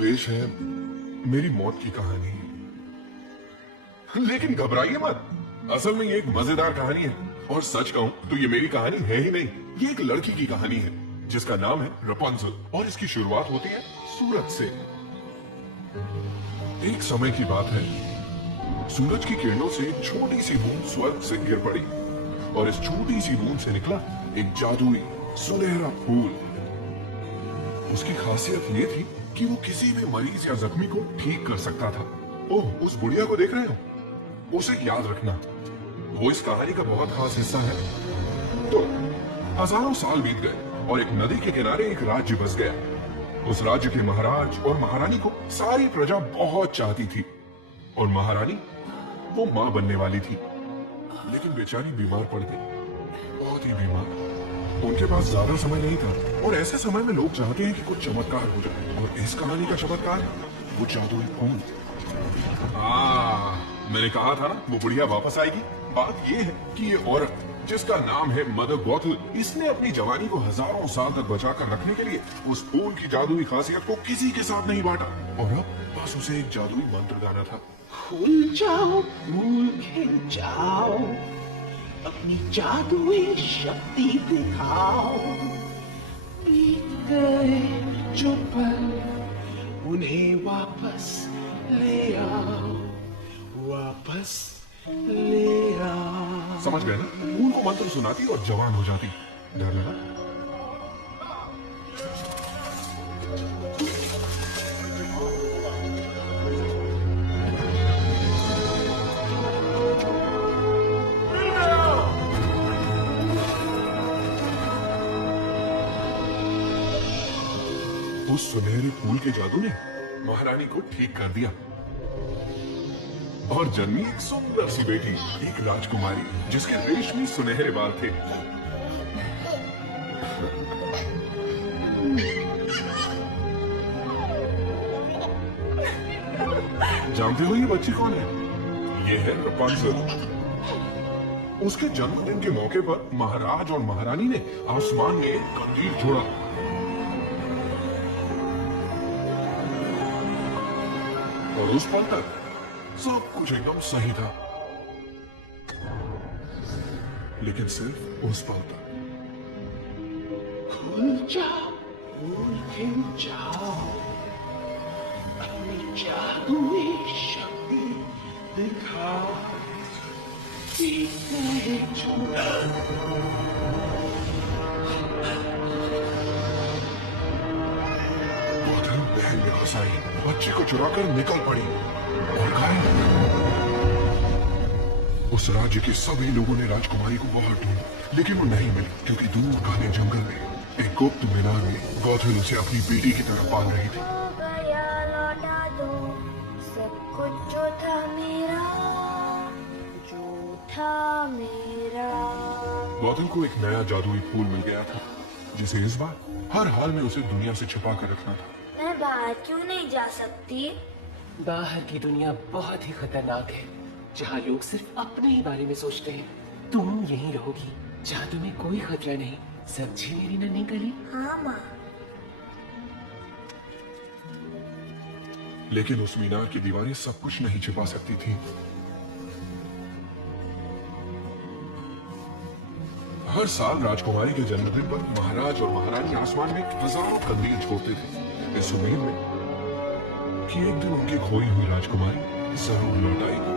पेश है मेरी मौत की कहानी। लेकिन घबराइए मत, असल में ये एक मजेदार कहानी है। और सच कहूं तो ये मेरी कहानी है ही नहीं, ये एक लड़की की कहानी है जिसका नाम है रपुंज़ल। और इसकी शुरुआत होती है सूरज से। एक समय की बात है, सूरज की किरणों से एक छोटी सी बूंद स्वर्ग से गिर पड़ी और इस छोटी सी बूंद से निकला एक जादुई सुनहरा फूल। उसकी खासियत ये थी कि वो किसी भी मरीज या जख्मी को ठीक कर सकता था। ओह, उस बुढ़िया को देख रहे हो? उसे याद रखना, वो इस कहानी का बहुत खास हिस्सा है। तो हजारों साल बीत गए और एक नदी के किनारे एक राज्य बस गया। उस राज्य के महाराज और महारानी को सारी प्रजा बहुत चाहती थी और महारानी वो मां बनने वाली थी, लेकिन बेचारी बीमार पड़ गई, बहुत ही बीमार। उनके पास ज्यादा समय नहीं था और ऐसे समय में लोग चाहते हैं कि कुछ चमत्कार हो जाए, और इस कहानी का चमत्कार वो जादुई फूल। मैंने कहा था ना वो बुढ़िया वापस आएगी। बात ये है कि ये औरत जिसका नाम है मदर गॉथल, इसने अपनी जवानी को हजारों साल तक बचा कर रखने के लिए उस फूल की जादुई खासियत को किसी के साथ नहीं बांटा, और अब बस उसे एक जादुई मंत्र गाना था। खुल जाओ, फूल खिल जाओ, अपनी जादुई शक्ति दिखाओ। बीत गए जो पल उन्हें वापस ले आओ, वापस ले आओ। समझ गए ना? फूल को मंत्र सुनाती और जवान हो जाती। डर लगा? उस सुनहरे फूल के जादू ने महारानी को ठीक कर दिया और जन्मी एक सुंदर सी बेटी, एक राजकुमारी जिसके रेशमी सुनहरे बाल थे। जानते हो ये बच्ची कौन है? ये है रपुंज़ल। उसके जन्मदिन के मौके पर महाराज और महारानी ने आसमान में एक कंदील छोड़ा और उस पल तक सब कुछ एकदम सही था, लेकिन सिर्फ उस पल तक। खुल जाओ, फूल खिल जाओ, अपनी जादुई शक्ति दिखाओ। बीते जो गॉथल बहन में घुस आई, बच्चे को चुराकर निकल पड़ी और गायब। उस राज्य के सभी लोगों ने राजकुमारी को बहुत ढूंढा, लेकिन वो नहीं मिली, क्योंकि दूर काले जंगल में एक गुप्त मीनार में गॉथल उसे अपनी बेटी की तरह पाल रही थी। गया लौटा दो सब कुछ जो था मेरा, जो था मेरा। गॉथल को एक नया जादुई फूल मिल गया था, जिसे इस बार हर हाल में उसे दुनिया से छिपा कर रखना था। मैं बाहर क्यों नहीं जा सकती? बाहर की दुनिया बहुत ही खतरनाक है, जहाँ लोग सिर्फ अपने ही बारे में सोचते हैं। तुम यहीं रहोगी, जहाँ तुम्हें कोई खतरा नहीं। सच्ची मेरी नन्ही कली? हाँ माँ। लेकिन उस मीनार की दीवारें सब कुछ नहीं छिपा सकती थी। हर साल राजकुमारी के जन्मदिन पर महाराज और महारानी आसमान में हजारों कंदील छोड़ते थे, इस उम्मीद में कि एक दिन उनकी खोई हुई राजकुमारी जरूर लौट आएगी।